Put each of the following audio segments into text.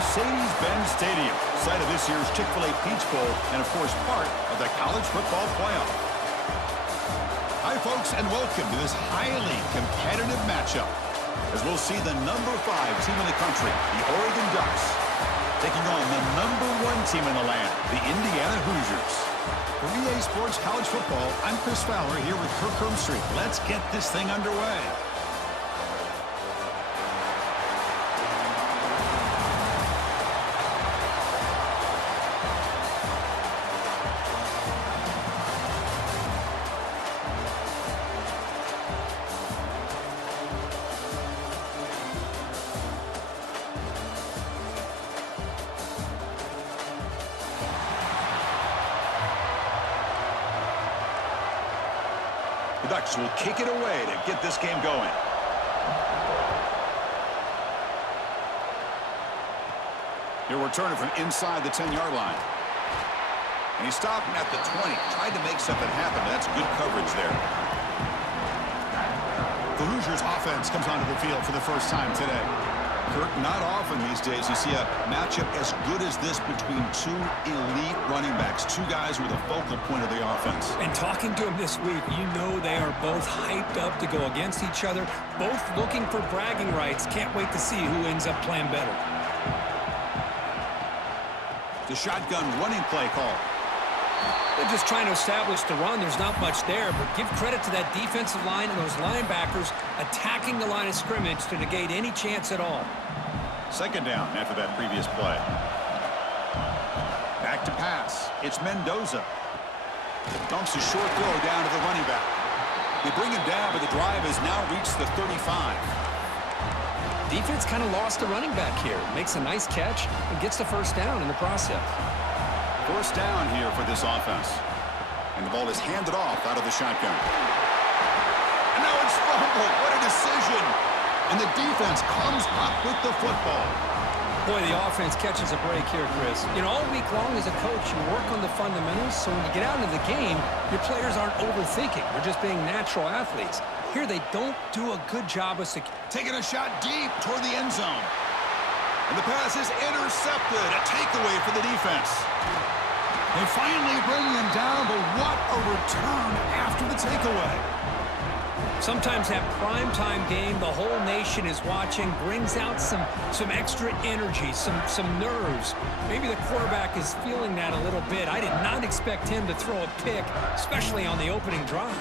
Mercedes-Benz Stadium, site of this year's Chick-fil-A Peach Bowl, and of course part of the college football playoff. Hi folks, and welcome to this highly competitive matchup, as we'll see the number 5 team in the country, the Oregon Ducks, taking on the number 1 team in the land, the Indiana Hoosiers. For EA Sports College Football, I'm Chris Fowler here with Kirk Hermstreet. Let's get this thing underway. The Ducks will kick it away to get this game going. He'll return it from inside the 10-yard line. And he stopped at the 20. Tried to make something happen, but that's good coverage there. The Hoosiers offense comes onto the field for the first time today. Kirk, not often these days you see a matchup as good as this between 2 elite running backs, 2 guys with a focal point of the offense. And talking to them this week, you know they are both hyped up to go against each other, both looking for bragging rights. Can't wait to see who ends up playing better. The shotgun running play call. They're just trying to establish the run. There's not much there, but give credit to that defensive line and those linebackers attacking the line of scrimmage to negate any chance at all. Second down after that previous play. Back to pass. It's Mendoza. Dumps a short throw down to the running back. They bring him down, but the drive has now reached the 35. Defense kind of lost a running back here. Makes a nice catch and gets the first down in the process. First down here for this offense. And the ball is handed off out of the shotgun. And now it's fumbled. What a decision. And the defense comes up with the football. Boy, the offense catches a break here, Chris. You know, all week long as a coach, you work on the fundamentals, so when you get out into the game, your players aren't overthinking. They're just being natural athletes. Here, they don't do a good job of taking a shot deep toward the end zone. And the pass is intercepted. A takeaway for the defense. They finally bring him down, but what a return after the takeaway. Sometimes that primetime game, the whole nation is watching, brings out some extra energy, some nerves. Maybe the quarterback is feeling that a little bit. I did not expect him to throw a pick, especially on the opening drive.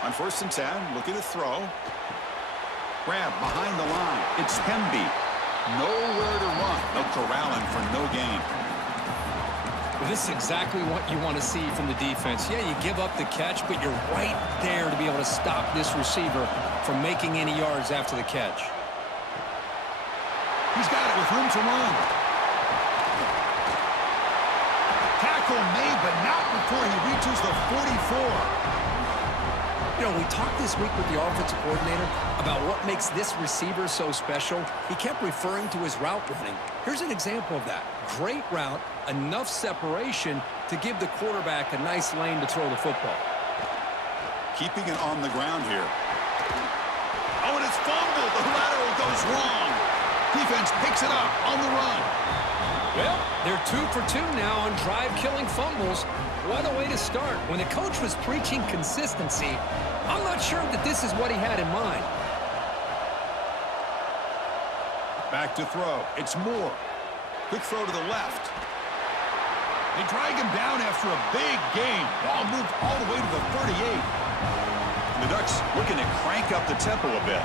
On 1st and 10, looking to throw. Grab behind the line. It's Hemby. Nowhere to run. No corralling for no gain. Well, this is exactly what you want to see from the defense. Yeah, you give up the catch, but you're right there to be able to stop this receiver from making any yards after the catch. He's got it with room to run. Tackle made, but not before he reaches the 44. You know, we talked this week with the offensive coordinator about what makes this receiver so special. He kept referring to his route running. Here's an example of that. Great route, enough separation to give the quarterback a nice lane to throw the football. Keeping it on the ground here. Oh, and it's fumbled. The lateral goes wrong. Defense picks it up on the run. Well, they're 2 for 2 now on drive-killing fumbles. What a way to start. When the coach was preaching consistency, I'm not sure that this is what he had in mind. Back to throw. It's Moore. Quick throw to the left. They drag him down after a big gain. Ball moved all the way to the 38. And the Ducks looking to crank up the tempo a bit.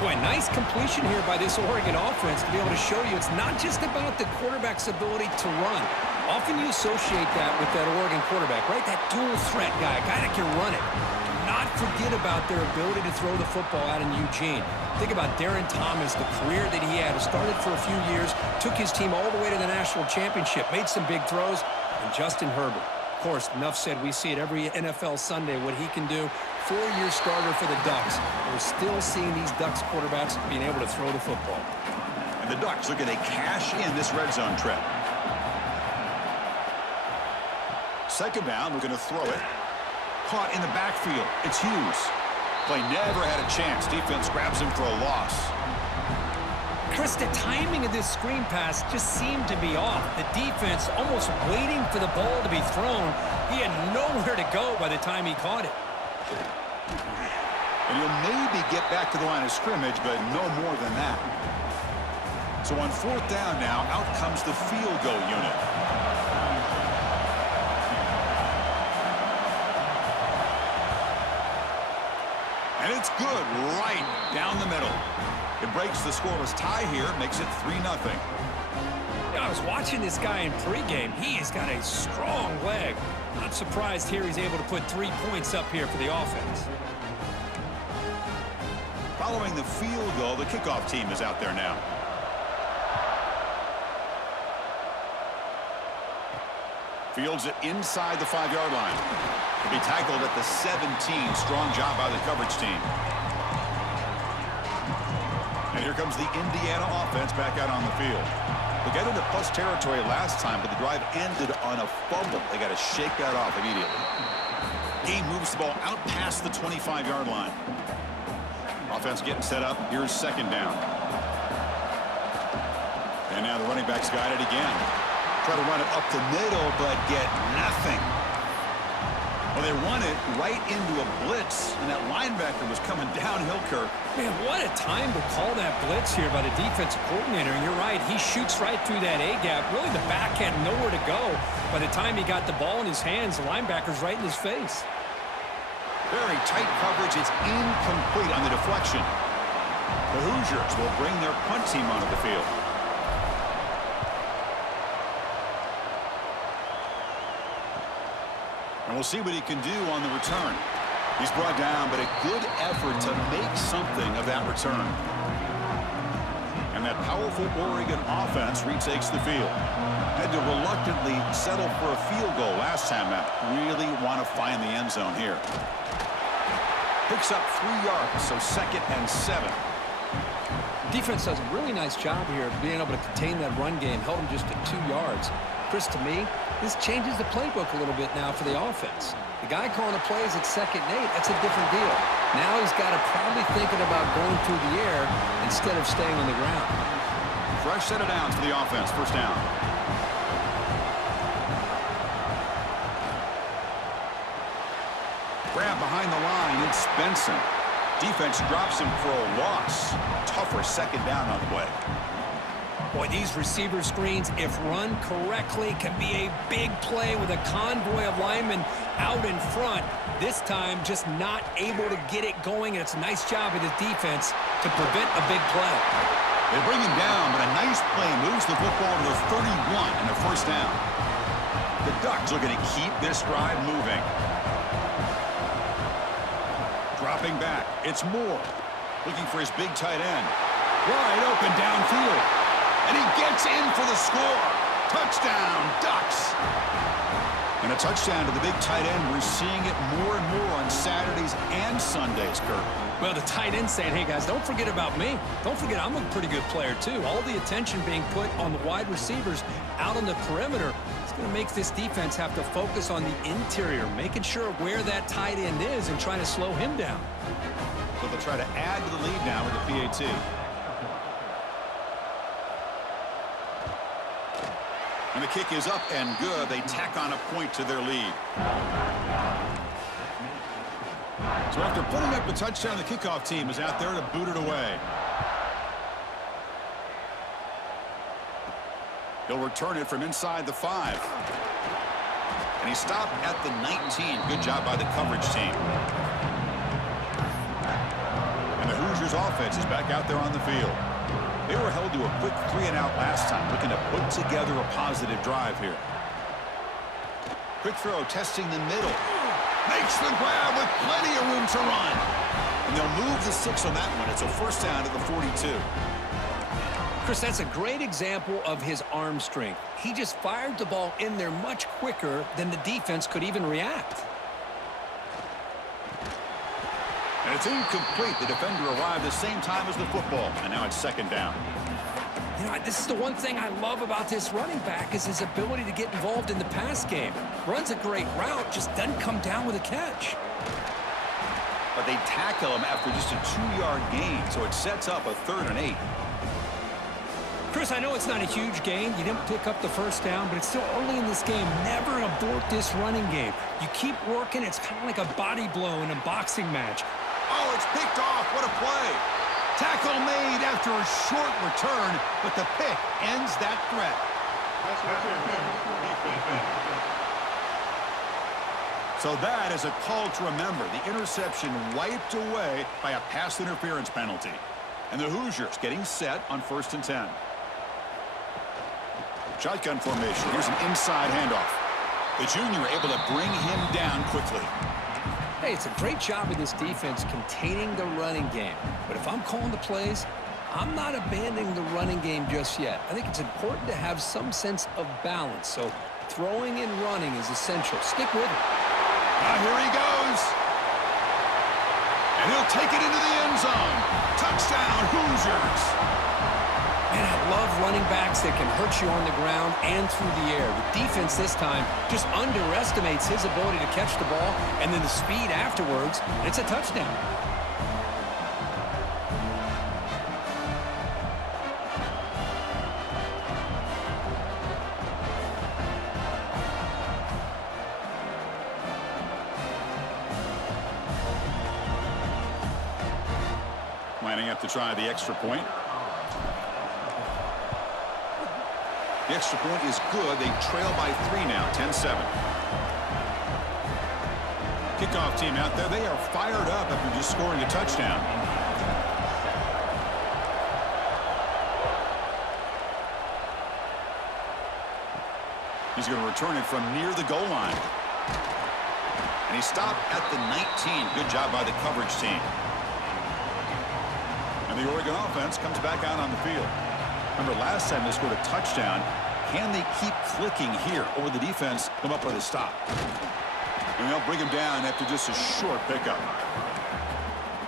Boy, nice completion here by this Oregon offense to be able to show you it's not just about the quarterback's ability to run. Often you associate that with that Oregon quarterback, right? That dual threat guy, a guy that can run it. Do not forget about their ability to throw the football out in Eugene. Think about Darren Thomas, the career that he had. Started for a few years, took his team all the way to the national championship, made some big throws, and Justin Herbert. Of course, enough said, we see it every NFL Sunday what he can do. four-year starter for the Ducks. We're still seeing these Ducks quarterbacks being able to throw the football. And the Ducks looking to cash in this red zone trip. Second down, we're going to throw it. Caught in the backfield. It's Hughes. Play never had a chance. Defense grabs him for a loss. Chris, the timing of this screen pass just seemed to be off. The defense almost waiting for the ball to be thrown. He had nowhere to go by the time he caught it. And he'll maybe get back to the line of scrimmage, but no more than that. So on fourth down now, out comes the field goal unit. And it's good right down the middle. It breaks the scoreless tie here, makes it 3-0. I was watching this guy in pregame. He has got a strong leg. Not surprised here he's able to put 3 points up here for the offense. Following the field goal, the kickoff team is out there now. Fields it inside the 5-yard line. He'll be tackled at the 17. Strong job by the coverage team. And here comes the Indiana offense back out on the field. They got into plus territory last time, but the drive ended on a fumble. They got to shake that off immediately. Game moves the ball out past the 25-yard line. Offense getting set up. Here's second down. And now the running back's got it again. Try to run it up the middle, but get nothing. Well, they run it right into a blitz, and that linebacker was coming downhill, Kirk. Man, what a time to call that blitz here by the defensive coordinator. And you're right, he shoots right through that A-gap. Really, the back had nowhere to go. By the time he got the ball in his hands, the linebacker's right in his face. Very tight coverage. It's incomplete on the deflection. The Hoosiers will bring their punt team onto the field. And we'll see what he can do on the return. He's brought down, but a good effort to make something of that return. And that powerful Oregon offense retakes the field. Had to reluctantly settle for a field goal last time out. Really want to find the end zone here. Picks up 3 yards, so 2nd and 7. Defense does a really nice job here of being able to contain that run game, held him just at 2 yards. Chris, to me, this changes the playbook a little bit now for the offense. The guy calling the plays at 2nd and 8, that's a different deal. Now he's got to probably thinking about going through the air instead of staying on the ground. Fresh set of downs for the offense, first down. Grab behind the line, it's Benson. Defense drops him for a loss. Tougher second down on the way. Boy, these receiver screens, if run correctly, can be a big play with a convoy of linemen out in front. This time, just not able to get it going, and it's a nice job of the defense to prevent a big play. They bring him down, but a nice play moves the football to the 31 and a first down. The Ducks are going to keep this drive moving. Dropping back, it's Moore. Looking for his big tight end. Wide open downfield. And he gets in for the score. Touchdown, Ducks. And a touchdown to the big tight end. We're seeing it more and more on Saturdays and Sundays, Kirk. Well, the tight end saying, hey, guys, don't forget about me. Don't forget I'm a pretty good player, too. All the attention being put on the wide receivers out on the perimeter. It's going to make this defense have to focus on the interior, making sure where that tight end is and trying to slow him down. So they'll try to add to the lead now with the PAT. And the kick is up and good. They tack on a point to their lead. So after putting up the touchdown, the kickoff team is out there to boot it away. He'll return it from inside the 5. And he stopped at the 19. Good job by the coverage team. And the Hoosiers offense is back out there on the field. They were held to a quick 3-and-out last time, looking to put together a positive drive here. Quick throw, testing the middle. Makes the grab with plenty of room to run. And they'll move the 6 on that one. It's a first down to the 42. Chris, that's a great example of his arm strength. He just fired the ball in there much quicker than the defense could even react. And it's incomplete. The defender arrived the same time as the football, and now it's second down. You know, this is the one thing I love about this running back is his ability to get involved in the pass game. Runs a great route, just doesn't come down with a catch. But they tackle him after just a 2-yard gain, so it sets up a 3rd and 8. Chris, I know it's not a huge gain. You didn't pick up the first down, but it's still early in this game. Never abort this running game. You keep working. It's kind of like a body blow in a boxing match. Oh, it's picked off. What a play. Tackle made after a short return, but the pick ends that threat. So that is a call to remember. The interception wiped away by a pass interference penalty. And the Hoosiers getting set on 1st and 10. Shotgun formation. Here's an inside handoff. The junior able to bring him down quickly. Hey, it's a great job of this defense containing the running game. But if I'm calling the plays, I'm not abandoning the running game just yet. I think it's important to have some sense of balance. So throwing and running is essential. Stick with it. Here he goes. And he'll take it into the end zone. Touchdown, Hoosiers. Man, I love running backs that can hurt you on the ground and through the air. The defense this time just underestimates his ability to catch the ball, and then the speed afterwards, and it's a touchdown. Lining up to try the extra point. The extra point is good. They trail by 3 now, 10-7. Kickoff team out there. They are fired up after just scoring a touchdown. He's going to return it from near the goal line. And he stopped at the 19. Good job by the coverage team. And the Oregon offense comes back out on the field. Remember, last time they scored a touchdown. Can they keep clicking here, or will the defense come up with a stop? And they'll bring him down after just a short pickup.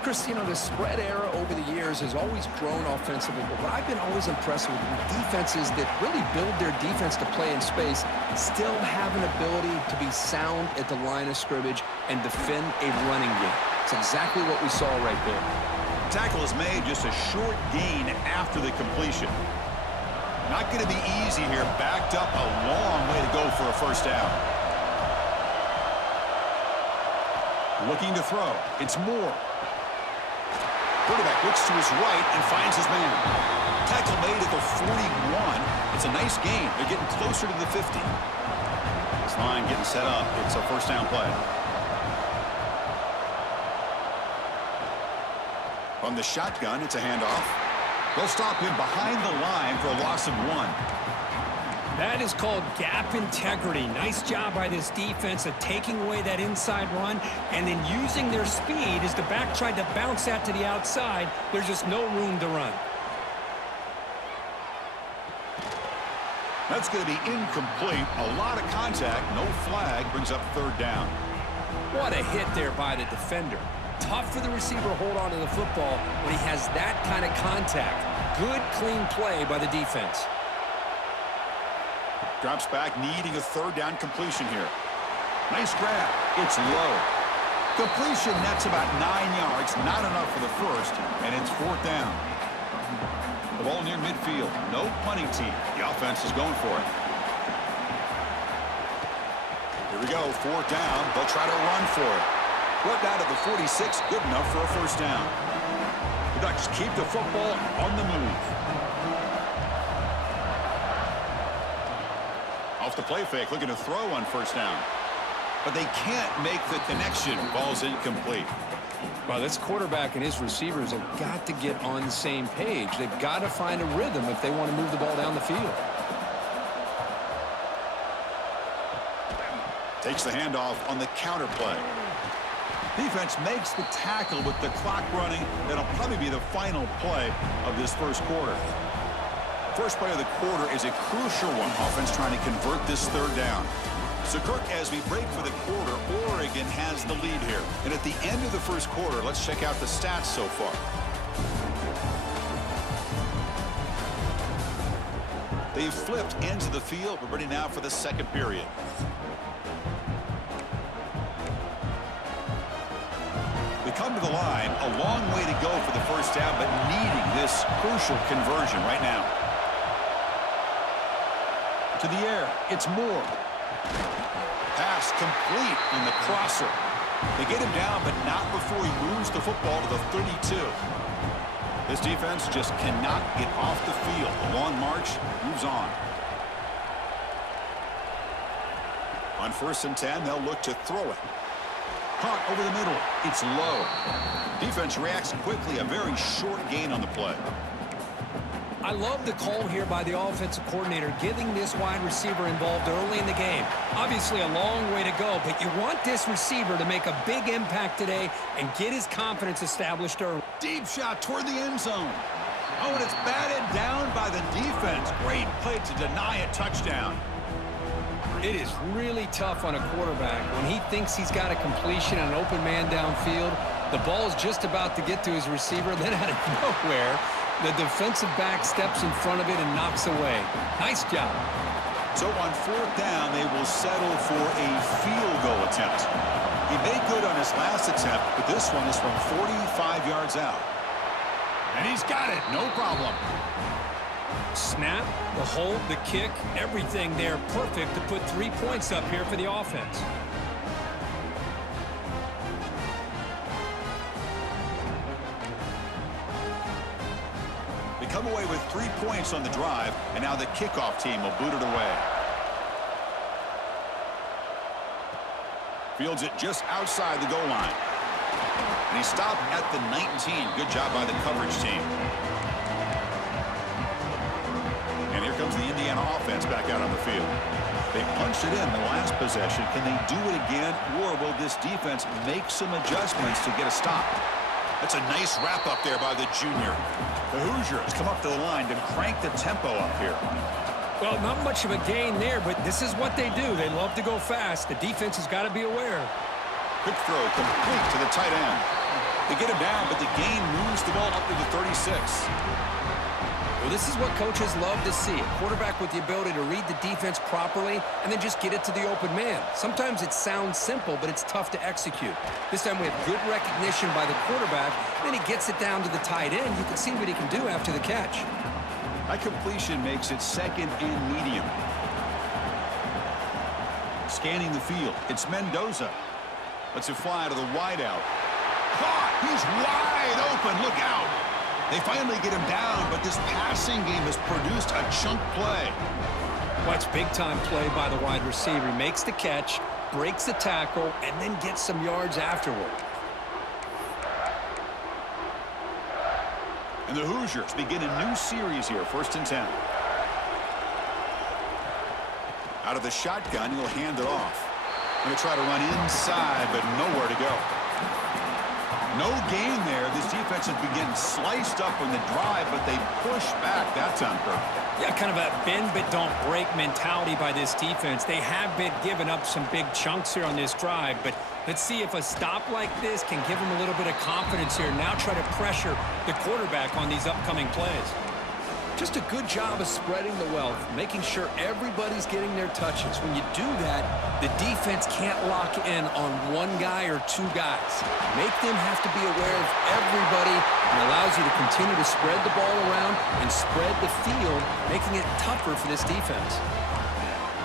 Chris, you know, the spread era over the years has always grown offensively, but what I've been always impressed with defenses that really build their defense to play in space still have an ability to be sound at the line of scrimmage and defend a running game. It's exactly what we saw right there. Tackle is made, just a short gain after the completion. Not going to be easy here. Backed up a long way to go for a first down. Looking to throw. It's Moore. Quarterback looks to his right and finds his man. Tackle made at the 41. It's a nice gain. They're getting closer to the 50. This line getting set up. It's a first down play. From the shotgun, it's a handoff. They'll stop him behind the line for a loss of 1. That is called gap integrity. Nice job by this defense of taking away that inside run and then using their speed as the back tried to bounce that to the outside. There's just no room to run. That's going to be incomplete. A lot of contact. No flag. Brings up third down. What a hit there by the defender. Tough for the receiver to hold on to the football when he has that kind of contact. Good, clean play by the defense. Drops back, needing a third down completion here. Nice grab. It's low. Completion, that's about 9 yards. Not enough for the first, and it's fourth down. The ball near midfield. No punting team. The offense is going for it. Here we go, fourth down. They'll try to run for it. Brought down to the 46, good enough for a first down. The Ducks keep the football on the move. Off the play fake, looking to throw on first down. But they can't make the connection. Ball's incomplete. Well, this quarterback and his receivers have got to get on the same page. They've got to find a rhythm if they want to move the ball down the field. Takes the handoff on the counter play. Defense makes the tackle with the clock running. That'll probably be the final play of this first quarter. First play of the quarter is a crucial one. Offense trying to convert this third down. So, Kirk, as we break for the quarter, Oregon has the lead here. And at the end of the first quarter, let's check out the stats so far. They've flipped ends of the field. We're ready now for the second period. We come to the line, a long way to go for the first down, but needing this crucial conversion right now. To the air, it's Moore. Pass complete on the crosser. They get him down, but not before he moves the football to the 32. This defense just cannot get off the field. The long march moves on. On 1st and 10, they'll look to throw it. Caught over the middle. It's low. Defense reacts quickly. A very short gain on the play. I love the call here by the offensive coordinator, getting this wide receiver involved early in the game. Obviously a long way to go, but you want this receiver to make a big impact today and get his confidence established early. Deep shot toward the end zone. Oh, and it's batted down by the defense. Great play to deny a touchdown. It is really tough on a quarterback when he thinks he's got a completion and an open man downfield. The ball is just about to get to his receiver, then out of nowhere, the defensive back steps in front of it and knocks away. Nice job. So on 4th down, they will settle for a field goal attempt. He made good on his last attempt, but this one is from 45 yards out. And he's got it, no problem. Snap, the hold, the kick, everything there perfect to put 3 points up here for the offense. They come away with 3 points on the drive, and now the kickoff team will boot it away. Fields it just outside the goal line. And he stopped at the 19. Good job by the coverage team. And here comes the Indiana offense back out on the field. They punched it in the last possession. Can they do it again, or will this defense make some adjustments to get a stop? That's a nice wrap up there by the junior. The Hoosiers come up to the line to crank the tempo up here. Well, not much of a gain there, but this is what they do. They love to go fast. The defense has got to be aware. Quick throw complete to the tight end. They get him down, but the gain moves the ball up to the 36. Well, this is what coaches love to see. A quarterback with the ability to read the defense properly and then just get it to the open man. Sometimes it sounds simple, but it's tough to execute. This time we have good recognition by the quarterback. Then he gets it down to the tight end. You can see what he can do after the catch. That completion makes it 2nd and medium. Scanning the field. It's Mendoza. Lets it fly to the wideout. Caught! He's wide open. Look out! They finally get him down, but this passing game has produced a chunk play. Watch big-time play by the wide receiver. He makes the catch, breaks the tackle, and then gets some yards afterward. And the Hoosiers begin a new series here, 1st and 10. Out of the shotgun, he'll hand it off. Going to try to run inside, but nowhere to go. No gain there. This defense has been getting sliced up on the drive, but they push back that time, Kirk. Yeah, kind of a bend but don't break mentality by this defense. They have been giving up some big chunks here on this drive, but let's see if a stop like this can give them a little bit of confidence here. Now try to pressure the quarterback on these upcoming plays. Just a good job of spreading the wealth, making sure everybody's getting their touches. When you do that, the defense can't lock in on one guy or 2 guys. Make them have to be aware of everybody, and allows you to continue to spread the ball around and spread the field, making it tougher for this defense.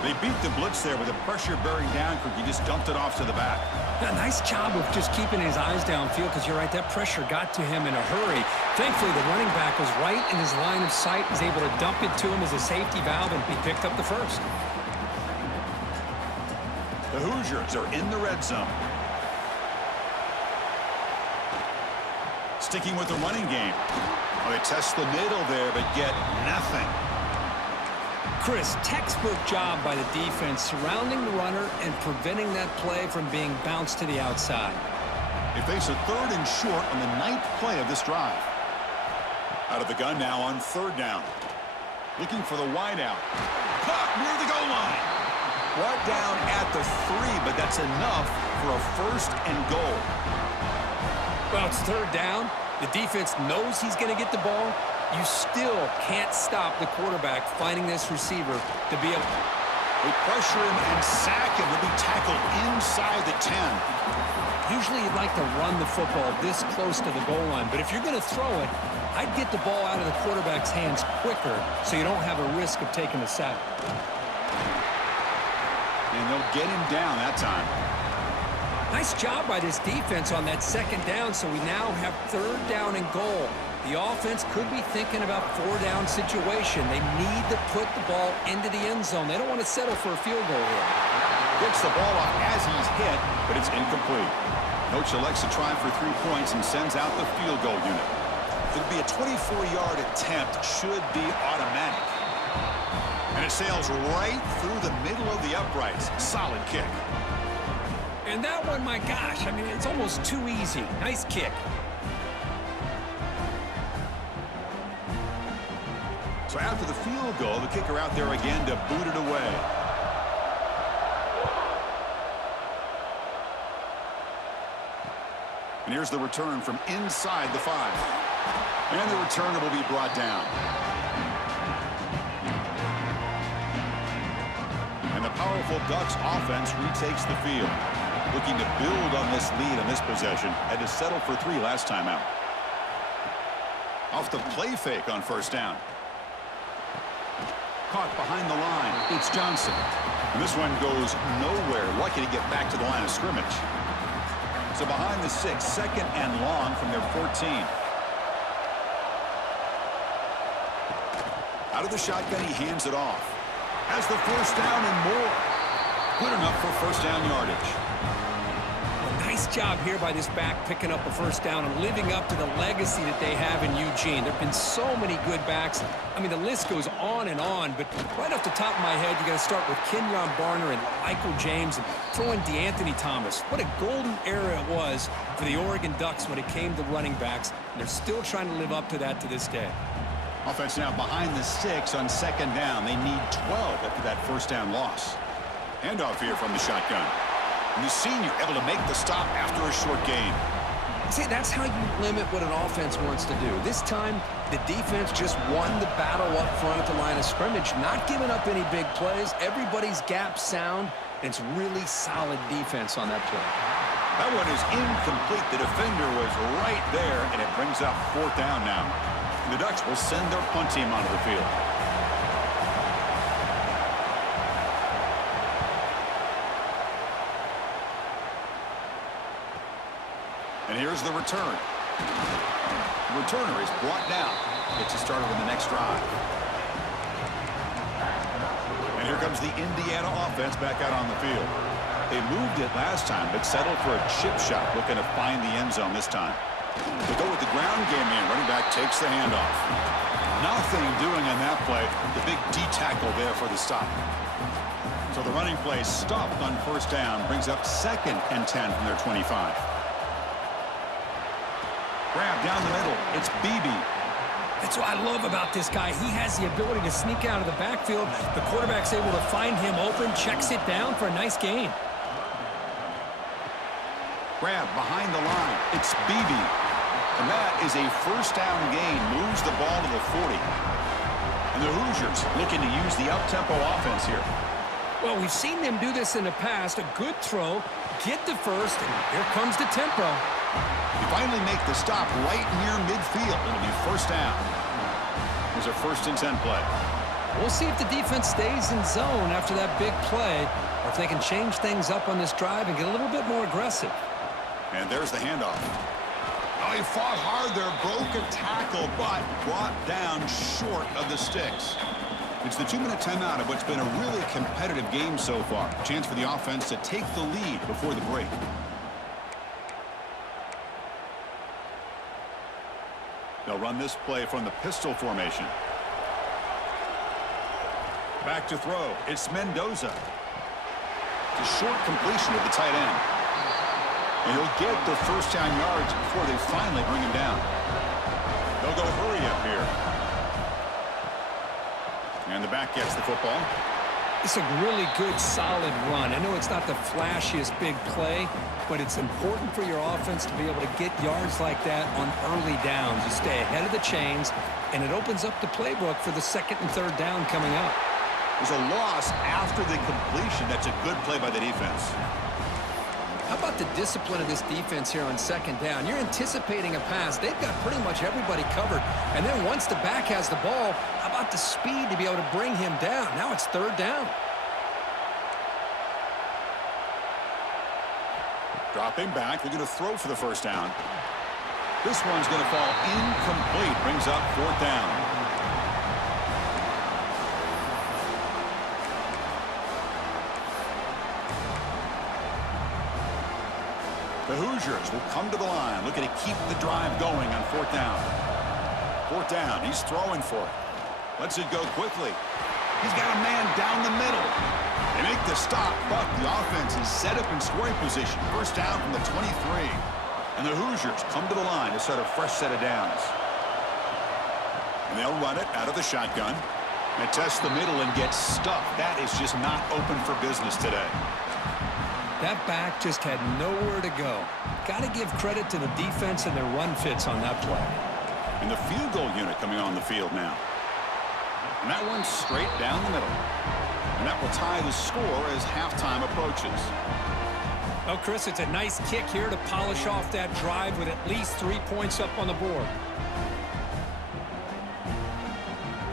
They beat the blitz there with the pressure bearing down. He just dumped it off to the back. Yeah, nice job of just keeping his eyes downfield, because you're right, that pressure got to him in a hurry. Thankfully, the running back was right in his line of sight, was able to dump it to him as a safety valve, and he picked up the first. The Hoosiers are in the red zone. Sticking with the running game. Oh, they test the middle there, but get nothing. Chris, textbook job by the defense surrounding the runner and preventing that play from being bounced to the outside. They face a 3rd and short on the 9th play of this drive. Out of the gun now on 3rd down. Looking for the wideout. Caught near the goal line. Brought down at the 3, but that's enough for a 1st and goal. Well, it's 3rd down. The defense knows he's going to get the ball. You still can't stop the quarterback finding this receiver to be able to. They pressure him and sack him. He'll be tackled inside the 10. Usually you'd like to run the football this close to the goal line, but if you're going to throw it, I'd get the ball out of the quarterback's hands quicker so you don't have a risk of taking a sack. And they'll get him down that time. Nice job by this defense on that 2nd down, so we now have 3rd down and goal. The offense could be thinking about 4-down situation. They need to put the ball into the end zone. They don't want to settle for a field goal here. Gets the ball off as he's hit, but it's incomplete. Coach elects to try for 3 points and sends out the field goal unit. It'll be a 24-yard attempt, should be automatic. And it sails right through the middle of the uprights. Solid kick. And that one, my gosh, I mean, it's almost too easy. Nice kick. So after the field goal, the kicker out there again to boot it away. And here's the return from inside the 5. And the returner will be brought down. And the powerful Ducks offense retakes the field. Looking to build on this lead on this possession. Had to settle for 3 last time out. Off the play fake on 1st down. Caught behind the line. It's Johnson. And this one goes nowhere. Lucky to get back to the line of scrimmage. So behind the 6, 2nd and long from their 14. Out of the shotgun, he hands it off. Has the 1st down and more. Good enough for 1st down yardage. Nice job here by this back picking up a 1st down and living up to the legacy that they have in Eugene. There have been so many good backs. I mean, the list goes on and on, but right off the top of my head, you got to start with Kenyon Barner and Michael James and throw in DeAnthony Thomas. What a golden era it was for the Oregon Ducks when it came to running backs, and they're still trying to live up to that to this day. Offense now behind the 6 on 2nd down. They need 12 after that 1st down loss. Handoff here from the shotgun. And the senior able to make the stop after a short gain. See, that's how you limit what an offense wants to do. This time, the defense just won the battle up front at the line of scrimmage, not giving up any big plays. Everybody's gap sound, and it's really solid defense on that play. That one is incomplete. The defender was right there, and it brings up 4th down now. The Ducks will send their punt team onto the field. And here's the return. The returner is brought down. Gets us started on the next drive. And here comes the Indiana offense back out on the field. They moved it last time, but settled for a chip shot, looking to find the end zone this time. They go with the ground game in. Running back takes the handoff. Nothing doing on that play. The big D tackle there for the stop. So the running play stopped on 1st down. Brings up 2nd and 10 from their 25. Grab down the middle. It's Beebe. That's what I love about this guy. He has the ability to sneak out of the backfield. The quarterback's able to find him open, checks it down for a nice gain. Grab behind the line. It's Beebe. And that is a 1st down gain. Moves the ball to the 40. And the Hoosiers looking to use the up-tempo offense here. Well, we've seen them do this in the past. A good throw, get the 1st, and here comes the tempo. You finally make the stop right near midfield. It'll be 1st down. There's a 1st and 10 play. We'll see if the defense stays in zone after that big play, or if they can change things up on this drive and get a little bit more aggressive. And there's the handoff. Oh, he fought hard there, broke a tackle, but brought down short of the sticks. It's the 2-minute timeout of what's been a really competitive game so far. Chance for the offense to take the lead before the break. They'll run this play from the pistol formation. Back to throw. It's Mendoza. It's a short completion of the tight end. And he'll get the 1st down yards before they finally bring him down. They'll go hurry up here. And the back gets the football. It's a really good, solid run. I know it's not the flashiest big play, but it's important for your offense to be able to get yards like that on early downs. You stay ahead of the chains, and it opens up the playbook for the second and third down coming up. There's a loss after the completion. That's a good play by the defense. How about the discipline of this defense here on second down? You're anticipating a pass. They've got pretty much everybody covered. And then once the back has the ball, how about the speed to be able to bring him down? Now it's third down. Dropping back. They're going to throw for the first down. This one's going to fall incomplete. Brings up fourth down. The Hoosiers will come to the line, looking to keep the drive going on fourth down. Fourth down, he's throwing for it. Lets it go quickly. He's got a man down the middle. They make the stop, but the offense is set up in scoring position. First down from the 23. And the Hoosiers come to the line to start a fresh set of downs. And they'll run it out of the shotgun. They test the middle and get stuffed. That is just not open for business today. That back just had nowhere to go. Got to give credit to the defense and their run fits on that play. And the field goal unit coming on the field now. And that one's straight down the middle. And that will tie the score as halftime approaches. Oh, Chris, it's a nice kick here to polish off that drive with at least 3 points up on the board.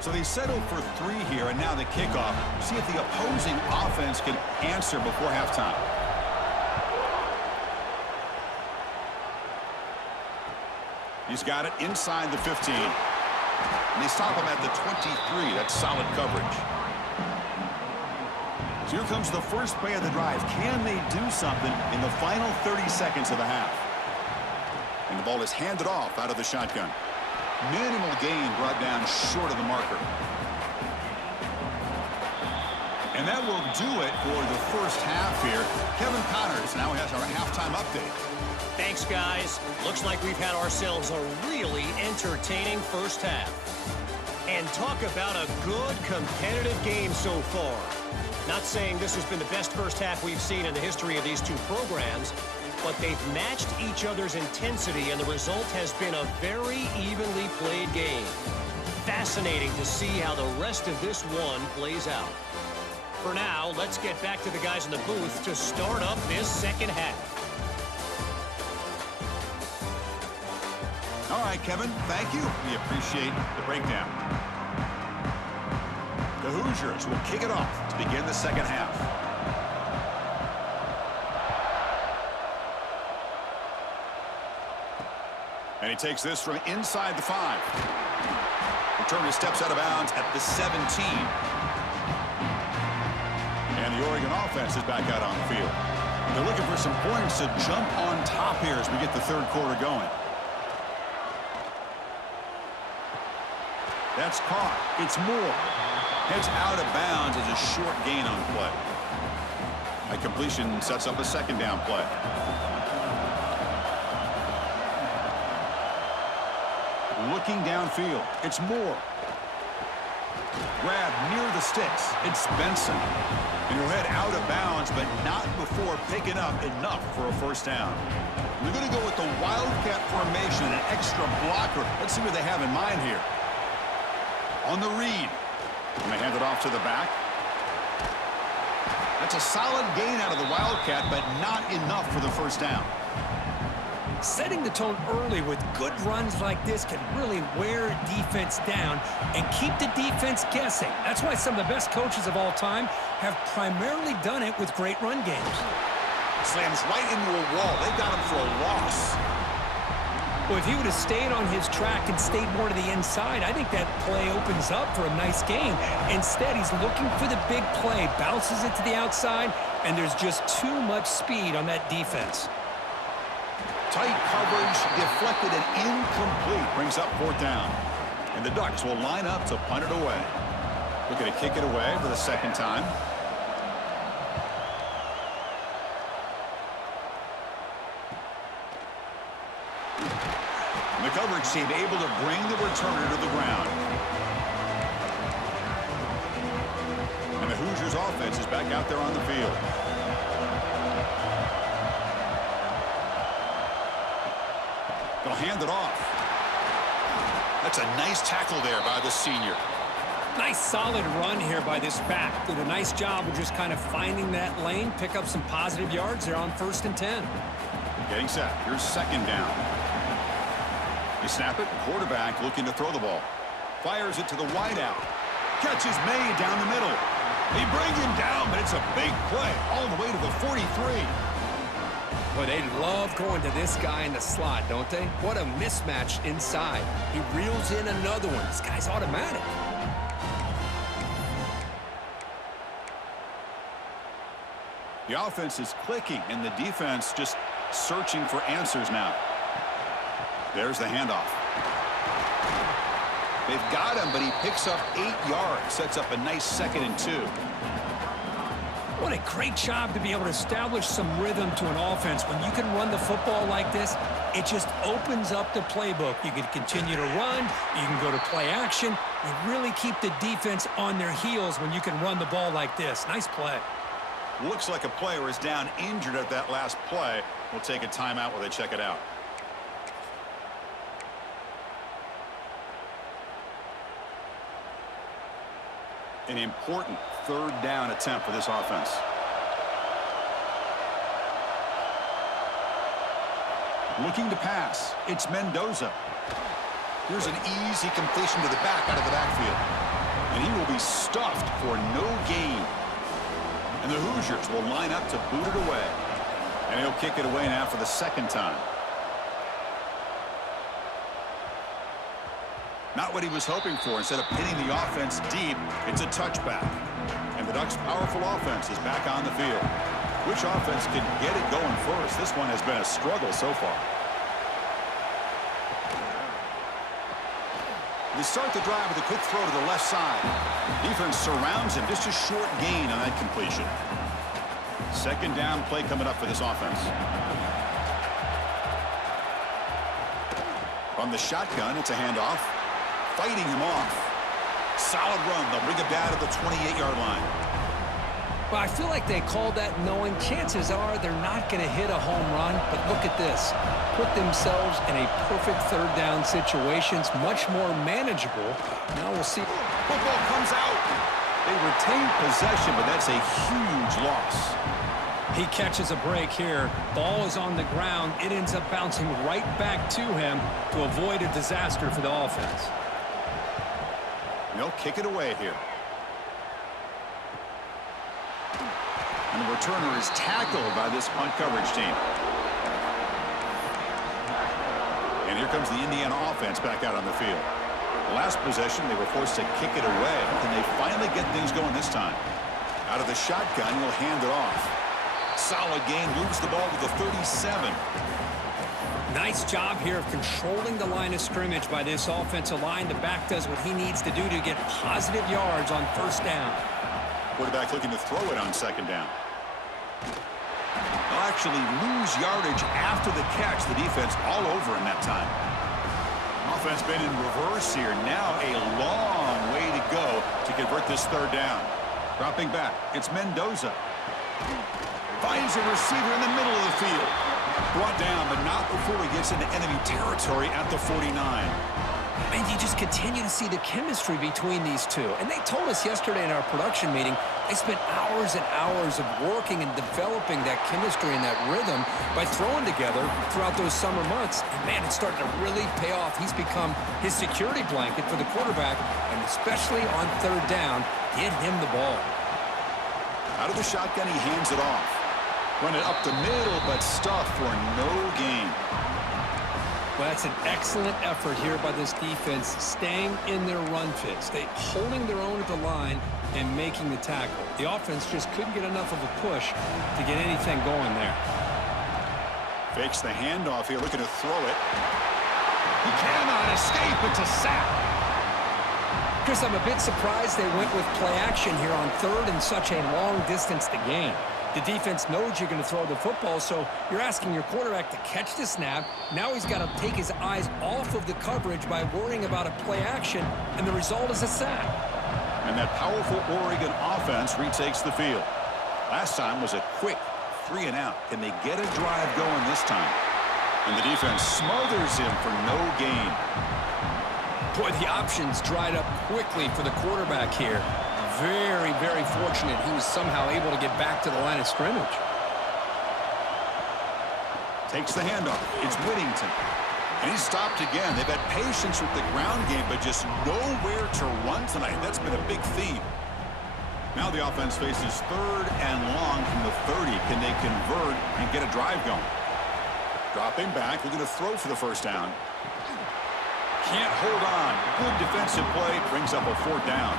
So they settle for 3 here, and now the kickoff. See if the opposing offense can answer before halftime. He's got it inside the 15. And they stop him at the 23. That's solid coverage. So here comes the first play of the drive. Can they do something in the final 30 seconds of the half? And the ball is handed off out of the shotgun. Minimal gain brought down short of the marker. And that will do it for the first half here. Kevin Connors now has our halftime update. Thanks, guys. Looks like we've had ourselves a really entertaining first half. And talk about a good competitive game so far. Not saying this has been the best first half we've seen in the history of these two programs, but they've matched each other's intensity, and the result has been a very evenly played game. Fascinating to see how the rest of this one plays out. For now, let's get back to the guys in the booth to start up this second half. All right, Kevin, thank you. We appreciate the breakdown. The Hoosiers will kick it off to begin the second half. And he takes this from inside the 5. Returner steps out of bounds at the 17. And the Oregon offense is back out on the field. They're looking for some points to jump on top here as we get the third quarter going. That's caught. It's Moore. Heads out of bounds as a short gain on play. A completion sets up a second down play. Looking downfield. It's Moore. Grab near the sticks. It's Benson. And he'll head out of bounds, but not before picking up enough for a first down. We're going to go with the Wildcat formation, an extra blocker. Let's see what they have in mind here. On the read. And they hand it off to the back. That's a solid gain out of the Wildcat, but not enough for the first down. Setting the tone early with good runs like this can really wear defense down and keep the defense guessing. That's why some of the best coaches of all time have primarily done it with great run games. Slams right into a wall. They got him for a loss. Well, if he would have stayed on his track and stayed more to the inside, I think that play opens up for a nice gain. Instead, he's looking for the big play, bounces it to the outside, and there's just too much speed on that defense. Tight coverage, deflected and incomplete. Brings up fourth down. And the Ducks will line up to punt it away. Looking to kick it away for the second time. The coverage team able to bring the returner to the ground. And the Hoosiers offense is back out there on the field. They'll hand it off. That's a nice tackle there by the senior. Nice solid run here by this back. Did a nice job of just kind of finding that lane, pick up some positive yards there on 1st and 10. Getting set. Here's 2nd down. They snap it. Quarterback looking to throw the ball. Fires it to the wideout. Catch is made down the middle. They bring him down, but it's a big play all the way to the 43. Boy, they love going to this guy in the slot, don't they? What a mismatch inside. He reels in another one. This guy's automatic. The offense is clicking, and the defense just searching for answers now. There's the handoff. They've got him, but he picks up 8 yards. Sets up a nice 2nd and 2. What a great job to be able to establish some rhythm to an offense. When you can run the football like this, it just opens up the playbook. You can continue to run. You can go to play action. You really keep the defense on their heels when you can run the ball like this. Nice play. Looks like a player is down injured at that last play. We'll take a timeout while they check it out. An important 3rd down attempt for this offense. Looking to pass. It's Mendoza. Here's an easy completion to the back out of the backfield. And he will be stuffed for no gain. And the Hoosiers will line up to boot it away. And he'll kick it away now for the 2nd time. Not what he was hoping for. Instead of pinning the offense deep, it's a touchback. And the Ducks' powerful offense is back on the field. Which offense can get it going first? This one has been a struggle so far. They start the drive with a quick throw to the left side. Defense surrounds him. Just a short gain on that completion. 2nd down play coming up for this offense. From the shotgun, it's a handoff. Fighting him off. Solid run. They'll bring it down to the 28-yard line. Well, I feel like they called that knowing chances are they're not going to hit a home run. But look at this. Put themselves in a perfect 3rd down situation. It's much more manageable. Now we'll see. Football comes out. They retain possession, but that's a huge loss. He catches a break here. Ball is on the ground. It ends up bouncing right back to him to avoid a disaster for the offense. They'll kick it away here. And the returner is tackled by this punt coverage team. And here comes the Indiana offense back out on the field. Last possession, they were forced to kick it away. Can they finally get things going this time? Out of the shotgun, he'll hand it off. Solid gain, moves the ball to the 37. Nice job here of controlling the line of scrimmage by this offensive line. The back does what he needs to do to get positive yards on 1st down. Quarterback looking to throw it on 2nd down. They'll actually lose yardage after the catch. The defense all over him that time. Offense been in reverse here. Now a long way to go to convert this 3rd down. Dropping back, it's Mendoza. Finds a receiver in the middle of the field. Brought down, but not before he gets into enemy territory at the 49. And you just continue to see the chemistry between these two. And they told us yesterday in our production meeting, they spent hours and hours of working and developing that chemistry and that rhythm by throwing together throughout those summer months. And, man, it's starting to really pay off. He's become his security blanket for the quarterback, and especially on 3rd down, get him the ball. Out of the shotgun, he hands it off. Run it up the middle, but stuffed for no gain. Well, that's an excellent effort here by this defense, staying in their run fits. They holding their own at the line and making the tackle. The offense just couldn't get enough of a push to get anything going there. Fakes the handoff here, looking to throw it. He cannot escape. It's a sack. Chris, I'm a bit surprised they went with play action here on 3rd and such a long distance to gain. The defense knows you're going to throw the football, so you're asking your quarterback to catch the snap. Now he's got to take his eyes off of the coverage by worrying about a play action, and the result is a sack. And that powerful Oregon offense retakes the field. Last time was a quick 3-and-out. Can they get a drive going this time? And the defense smothers him for no gain. Boy, the options dried up quickly for the quarterback here. Very, very fortunate he was somehow able to get back to the line of scrimmage. Takes the handoff. It's Whittington. And he's stopped again. They've had patience with the ground game, but just nowhere to run tonight. That's been a big theme. Now the offense faces 3rd and long from the 30. Can they convert and get a drive going? Dropping back, looking to throw for the first down. Can't hold on. Good defensive play. Brings up a 4th down.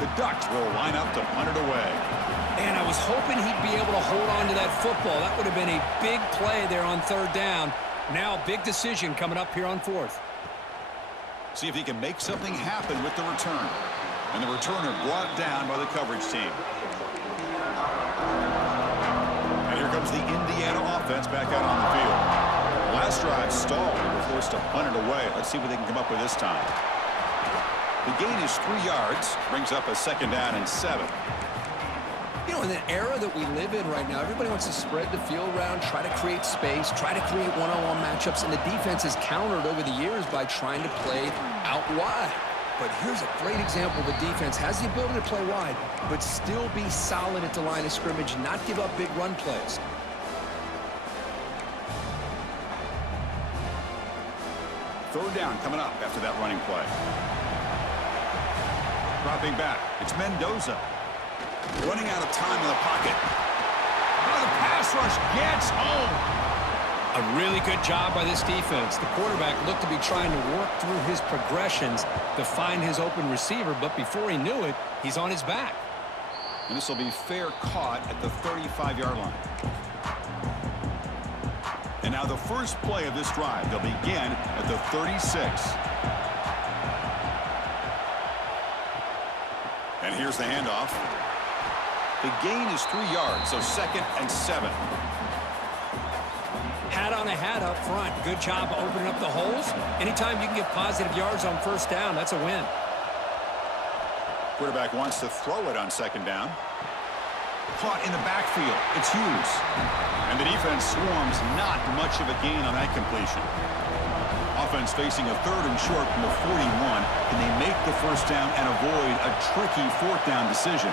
The Ducks will line up to punt it away. And I was hoping he'd be able to hold on to that football. That would have been a big play there on 3rd down. Now, big decision coming up here on 4th. See if he can make something happen with the return. And the returner brought down by the coverage team. And here comes the Indiana offense back out on the field. Last drive stalled. They were forced to punt it away. Let's see what they can come up with this time. The gain is 3 yards. Brings up a 2nd down and 7. You know, in the era that we live in right now, everybody wants to spread the field around, try to create space, try to create one-on-one matchups, and the defense has countered over the years by trying to play out wide. But here's a great example. The defense has the ability to play wide, but still be solid at the line of scrimmage, not give up big run plays. Third down coming up after that running play. Dropping back. It's Mendoza. Running out of time in the pocket. Oh, the pass rush gets home. A really good job by this defense. The quarterback looked to be trying to work through his progressions to find his open receiver, but before he knew it, he's on his back. And this will be fair caught at the 35-yard line. And now the first play of this drive. They'll begin at the 36. And here's the handoff. The gain is 3 yards, so 2nd and 7. Hat on a hat up front. Good job opening up the holes. Anytime you can get positive yards on 1st down, that's a win. Quarterback wants to throw it on 2nd down. Caught in the backfield. It's Hughes. And the defense swarms, not much of a gain on that completion. Offense facing a 3rd and short from the 41. Can they make the 1st down and avoid a tricky 4th down decision?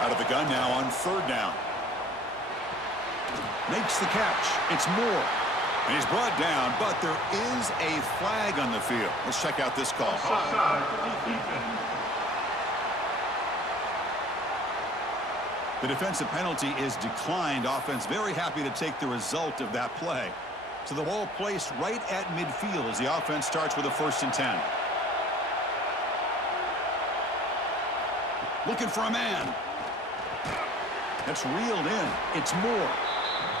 Out of the gun now on 3rd down. Makes the catch. It's Moore. And he's brought down, but there is a flag on the field. Let's check out this call. The defensive penalty is declined. Offense very happy to take the result of that play. So the ball placed right at midfield as the offense starts with a 1st and 10. Looking for a man. That's reeled in. It's Moore.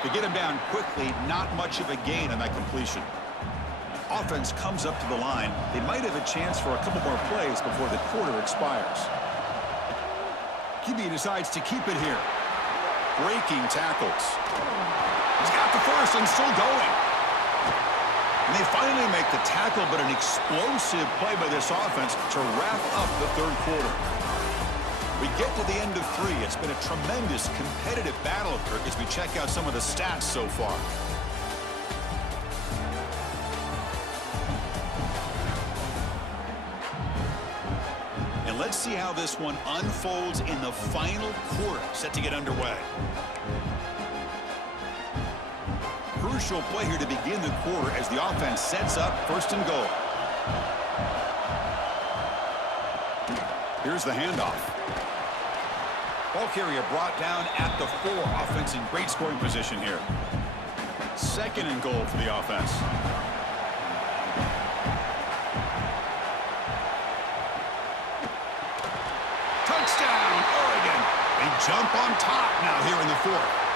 To get him down quickly, not much of a gain on that completion. Offense comes up to the line. They might have a chance for a couple more plays before the quarter expires. QB decides to keep it here. Breaking tackles. He's got the 1st and still going. And they finally make the tackle, but an explosive play by this offense to wrap up the 3rd quarter. We get to the end of 3. It's been a tremendous competitive battle, Kirk, as we check out some of the stats so far. And let's see how this one unfolds in the final quarter, set to get underway. Crucial play here to begin the quarter as the offense sets up 1st and goal. Here's the handoff. Ball carrier brought down at the 4. Offense in great scoring position here. 2nd and goal for the offense. Touchdown, Oregon. They jump on top now here in the 4th.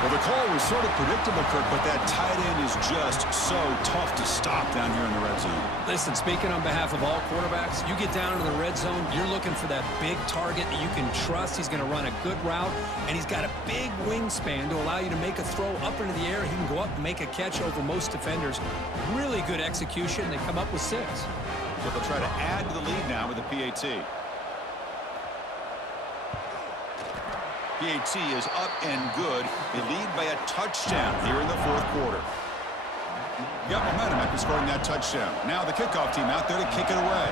Well, the call was sort of predictable, Kirk, but that tight end is just so tough to stop down here in the red zone. Listen, speaking on behalf of all quarterbacks, you get down into the red zone, you're looking for that big target that you can trust. He's going to run a good route, and he's got a big wingspan to allow you to make a throw up into the air. He can go up and make a catch over most defenders. Really good execution. They come up with 6. So they'll try to add to the lead now with the PAT. PAT is up and good. They lead by a touchdown here in the fourth quarter. Got momentum after scoring that touchdown. Now the kickoff team out there to kick it away.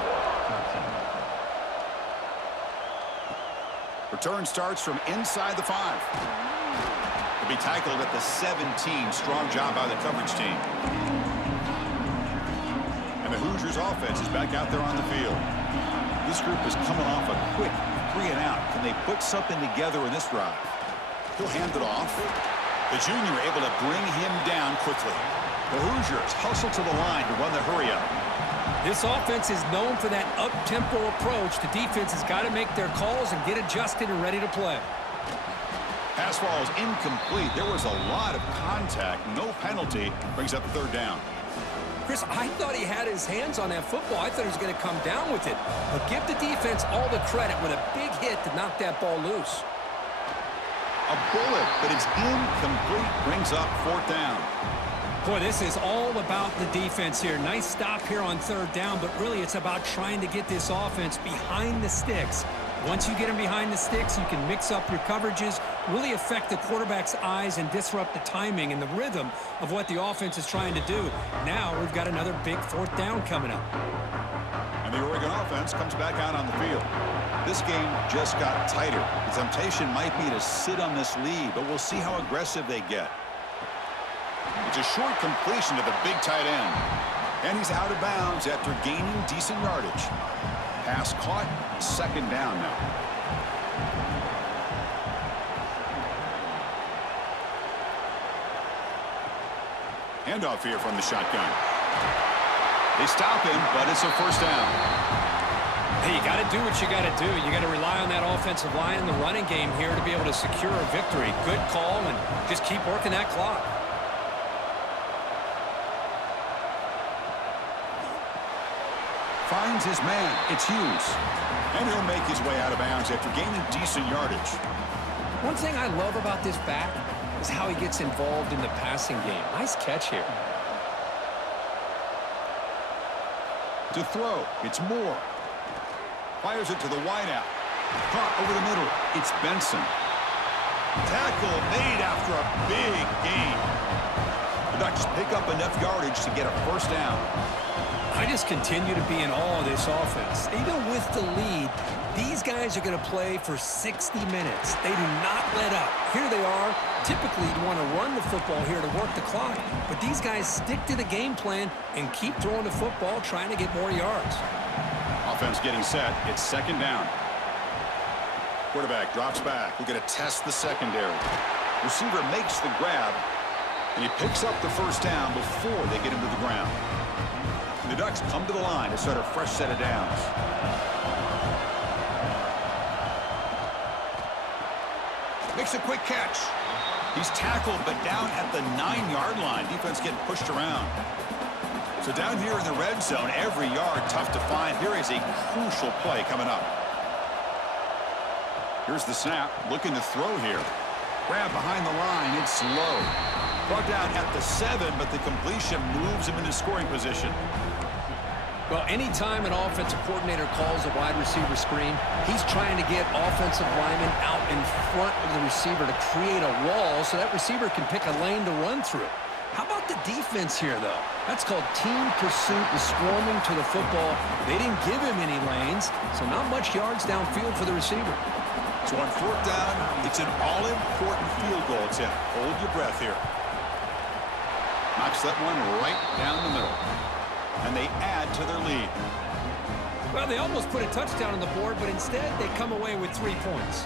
Return starts from inside the 5. They'll be tackled at the 17. Strong job by the coverage team. And the Hoosiers offense is back out there on the field. This group is coming off a quick 3-and-out. Can they put something together in this drive? He'll hand it off. The junior able to bring him down quickly. The Hoosiers hustle to the line to run the hurry-up. This offense is known for that up-tempo approach. The defense has got to make their calls and get adjusted and ready to play. Pass ball is incomplete. There was a lot of contact. No penalty. Brings up the third down. Chris, I thought he had his hands on that football. I thought he was going to come down with it. But give the defense all the credit with a big hit to knock that ball loose. A bullet, but it's incomplete. Brings up fourth down. Boy, this is all about the defense here. Nice stop here on third down, but really it's about trying to get this offense behind the sticks. Once you get them behind the sticks, you can mix up your coverages, really affect the quarterback's eyes and disrupt the timing and the rhythm of what the offense is trying to do. Now we've got another big fourth down coming up. And the Oregon offense comes back out on the field. This game just got tighter. The temptation might be to sit on this lead, but we'll see how aggressive they get. It's a short completion to the big tight end. And he's out of bounds after gaining decent yardage. Pass caught, second down now. Handoff here from the shotgun. They stop him, but it's a first down. Hey, you got to do what you got to do. You got to rely on that offensive line in the running game here to be able to secure a victory. Good call, and just keep working that clock. Finds his man. It's Hughes. And he'll make his way out of bounds after gaining decent yardage. One thing I love about this back is how he gets involved in the passing game. Nice catch here. To throw, it's Moore. Fires it to the wideout. Caught over the middle. It's Benson. Tackle made after a big gain. The Ducks pick up enough yardage to get a first down. I just continue to be in awe of this offense. Even with the lead, these guys are going to play for 60 minutes. They do not let up. Here they are. Typically, you'd want to run the football here to work the clock, but these guys stick to the game plan and keep throwing the football, trying to get more yards. Offense getting set. It's second down. Quarterback drops back. We're going to test the secondary. Receiver makes the grab, and he picks up the first down before they get him to the ground. The Ducks come to the line to start a fresh set of downs. Makes a quick catch. He's tackled, but down at the 9-yard line. Defense getting pushed around. So down here in the red zone, every yard tough to find. Here is a crucial play coming up. Here's the snap. Looking to throw here. Grab behind the line. It's low. Brought down at the 7, but the completion moves him into scoring position. Well, anytime an offensive coordinator calls a wide receiver screen, he's trying to get offensive linemen out in front of the receiver to create a wall so that receiver can pick a lane to run through. How about the defense here, though? That's called team pursuit and swarming to the football. They didn't give him any lanes, so not much yards downfield for the receiver. So on fourth down, it's an all-important field goal attempt. Hold your breath here. Knocks that one right down the middle. And they add to their lead. Well, they almost put a touchdown on the board, but instead they come away with 3 points.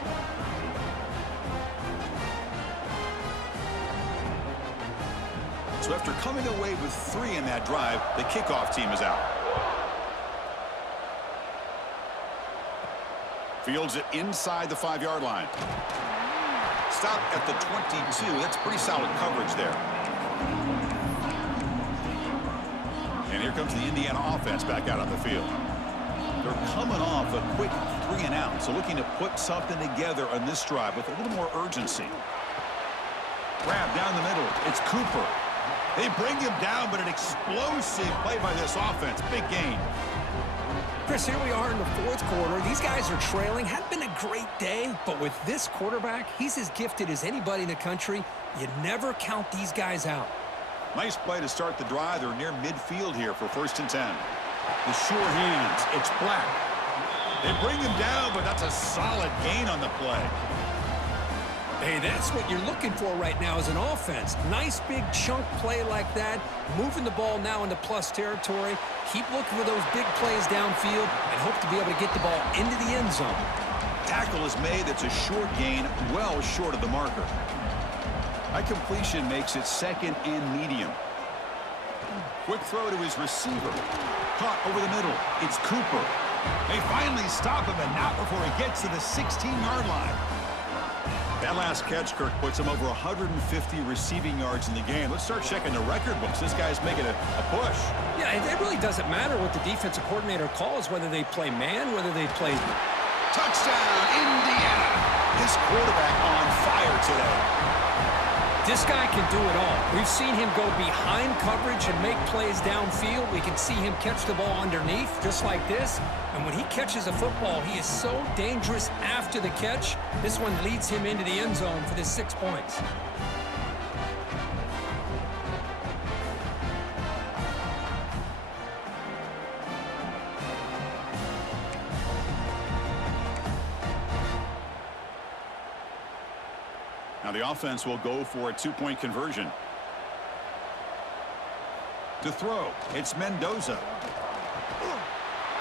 So after coming away with 3 in that drive, the kickoff team is out. Fields it inside the 5-yard line. Stop at the 22. That's pretty solid coverage there. And here comes the Indiana offense back out on the field. They're coming off a quick 3-and-out, so looking to put something together on this drive with a little more urgency. Grab down the middle. It's Cooper. They bring him down, but an explosive play by this offense. Big gain. Chris, here we are in the fourth quarter. These guys are trailing. Hadn't been a great day, but with this quarterback, he's as gifted as anybody in the country. You never count these guys out. Nice play to start the drive. They're near midfield here for 1st and 10. The sure hands. It's Black. They bring him down, but that's a solid gain on the play. Hey, that's what you're looking for right now as an offense. Nice big chunk play like that. Moving the ball now into plus territory. Keep looking for those big plays downfield and hope to be able to get the ball into the end zone. Tackle is made. That's a short gain, well short of the marker. That completion makes it 2nd and medium. Quick throw to his receiver. Caught over the middle. It's Cooper. They finally stop him, and not before he gets to the 16-yard line. That last catch, Kirk, puts him over 150 receiving yards in the game. Let's start checking the record books. This guy's making a push. Yeah, it really doesn't matter what the defensive coordinator calls, whether they play man, whether they play... Touchdown, Indiana. This quarterback on fire today. This guy can do it all. We've seen him go behind coverage and make plays downfield. We can see him catch the ball underneath, just like this. And when he catches a football, he is so dangerous after the catch. This one leads him into the end zone for the 6 points. Now the offense will go for a 2-point conversion. To throw, it's Mendoza.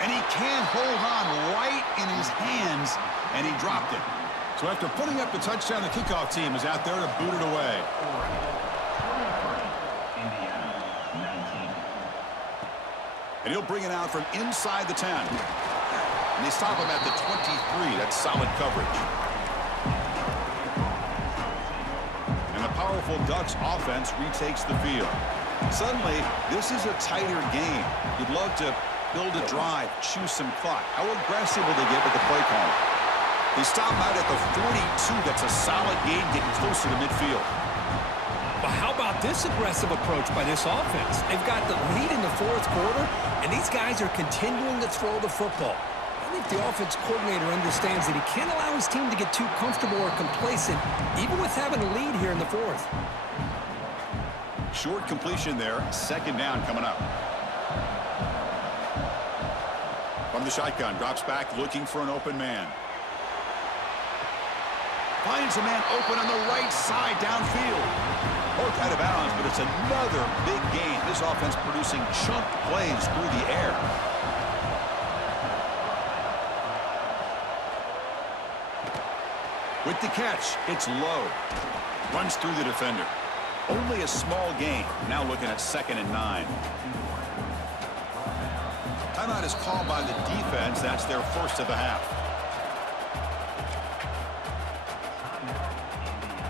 And he can't hold on right in his hands, and he dropped it. So after putting up the touchdown, the kickoff team is out there to boot it away. And he'll bring it out from inside the 10. And they stop him at the 23. That's solid coverage. And the powerful Ducks offense retakes the field. Suddenly, this is a tighter game. You'd love to build a drive, choose some clock. How aggressive will they get with the play call? They stop out at the 42. That's a solid game, getting closer to midfield. But how about this aggressive approach by this offense? They've got the lead in the fourth quarter, and these guys are continuing to throw the football. I think the offense coordinator understands that he can't allow his team to get too comfortable or complacent, even with having a lead here in the fourth. Short completion there. 2nd down coming up. From the shotgun, drops back looking for an open man. Finds a man open on the right side downfield. Both out of bounds, but it's another big gain. This offense producing chunk plays through the air. With the catch, it's low. Runs through the defender. Only a small gain. Now looking at 2nd and 9. Timeout is called by the defense. That's their first of the half.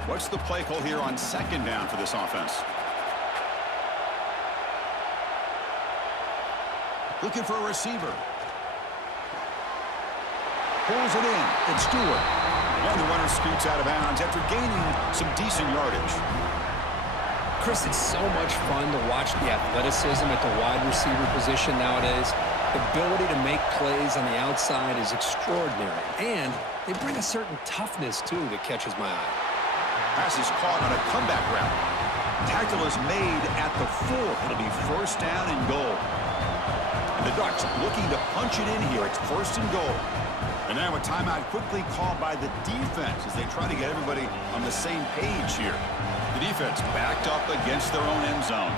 What's the play call here on 2nd down for this offense? Looking for a receiver. Pulls it in. It's Stewart. And the runner scoots out of bounds after gaining some decent yardage. Chris, it's so much fun to watch the athleticism at the wide receiver position nowadays. The ability to make plays on the outside is extraordinary. And they bring a certain toughness, too, that catches my eye. Pass is caught on a comeback route. Tackle is made at the 4. It'll be 1st down and goal. And the Ducks looking to punch it in here. It's 1st and goal. And now a timeout quickly called by the defense as they try to get everybody on the same page here. The defense backed up against their own end zone.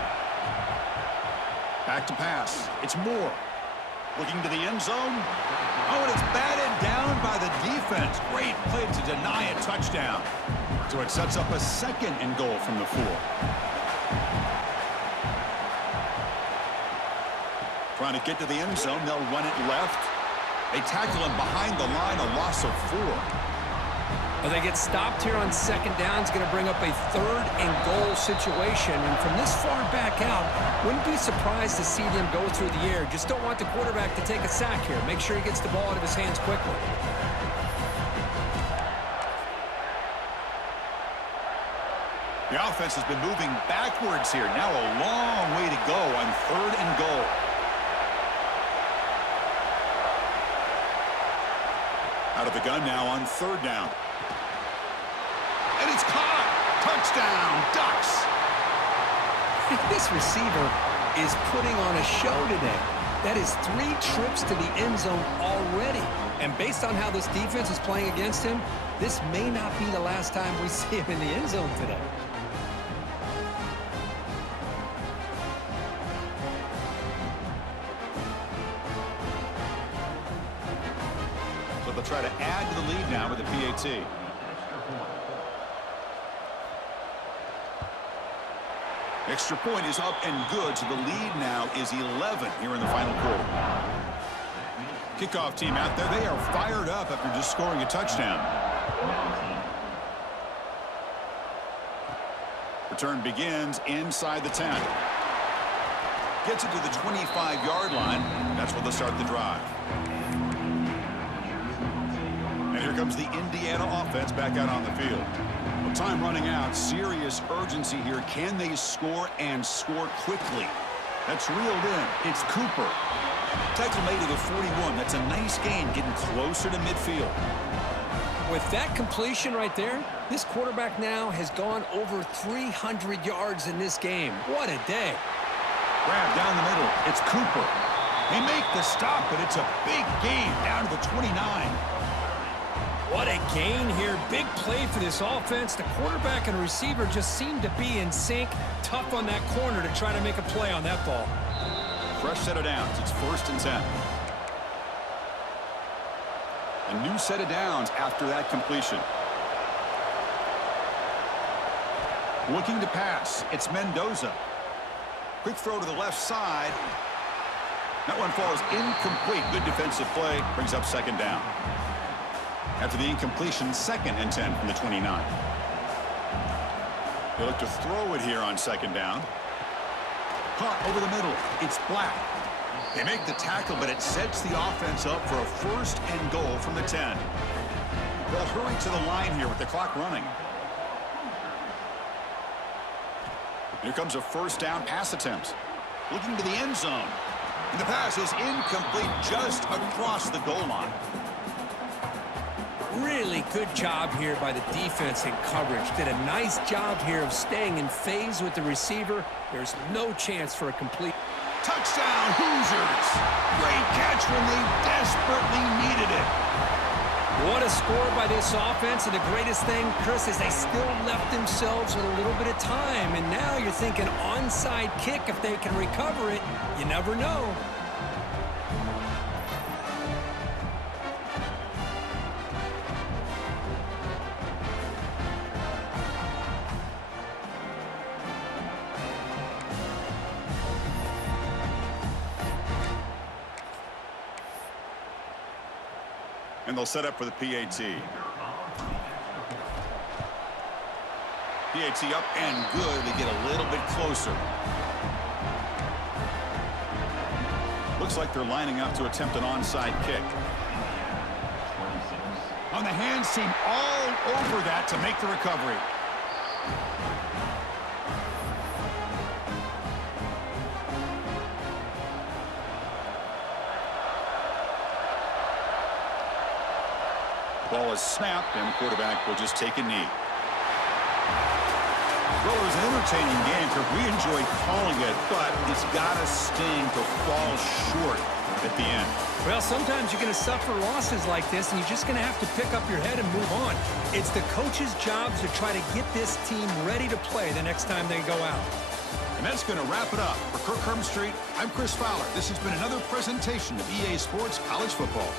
Back to pass. It's Moore. Looking to the end zone. Oh, and it's batted down by the defense. Great play to deny a touchdown. So it sets up a 2nd and goal from the 4. Trying to get to the end zone. They'll run it left. They tackle him behind the line, a loss of 4. Well, they get stopped here on 2nd down. It's going to bring up a 3rd and goal situation. And from this far back out, wouldn't be surprised to see them go through the air. Just don't want the quarterback to take a sack here. Make sure he gets the ball out of his hands quickly. The offense has been moving backwards here. Now a long way to go on 3rd and goal. Out of the gun now on 3rd down. And it's caught. Touchdown, Ducks. This receiver is putting on a show today. That is 3 trips to the end zone already. And based on how this defense is playing against him, this may not be the last time we see him in the end zone today. So they'll try to add to the lead now with the PAT. Extra point is up and good, so the lead now is 11 here in the final quarter. Kickoff team out there, they are fired up after just scoring a touchdown. Return begins inside the 10. Gets it to the 25-yard line. That's where they'll start the drive. And here comes the Indiana offense back out on the field. Well, time running out. Serious urgency here. Can they score and score quickly? That's reeled in. It's Cooper. Tackle made to the 41. That's a nice gain, getting closer to midfield. With that completion right there, this quarterback now has gone over 300 yards in this game. What a day. Grab down the middle. It's Cooper. They make the stop, but it's a big gain down to the 29. What a gain here. Big play for this offense. The quarterback and receiver just seem to be in sync. Tough on that corner to try to make a play on that ball. Fresh set of downs. It's 1st and 10. A new set of downs after that completion. Looking to pass. It's Mendoza. Quick throw to the left side. That one falls incomplete. Good defensive play. Brings up 2nd down. After the incompletion, 2nd and 10 from the 29. They look to throw it here on 2nd down. Caught over the middle. It's Black. They make the tackle, but it sets the offense up for a 1st and goal from the 10. They'll hurry to the line here with the clock running. Here comes a 1st down pass attempt. Looking to the end zone. And the pass is incomplete just across the goal line. Really good job here by the defense in coverage. Did a nice job here of staying in phase with the receiver. There's no chance for a complete. Touchdown, Hoosiers! Great catch when they desperately needed it. What a score by this offense, and the greatest thing, Chris, is they still left themselves with a little bit of time, and now you're thinking onside kick if they can recover it. You never know. And they'll set up for the PAT. PAT up and good. They get a little bit closer. Looks like they're lining up to attempt an onside kick. On the hands team, all over that to make the recovery. Ball is snapped, and the quarterback will just take a knee. Well, it was an entertaining game, Kirk. We enjoyed calling it, but it's got to sting to fall short at the end. Well, sometimes you're going to suffer losses like this, and you're just going to have to pick up your head and move on. It's the coach's job to try to get this team ready to play the next time they go out. And that's going to wrap it up. For Kirk Street, I'm Chris Fowler. This has been another presentation of EA Sports College Football.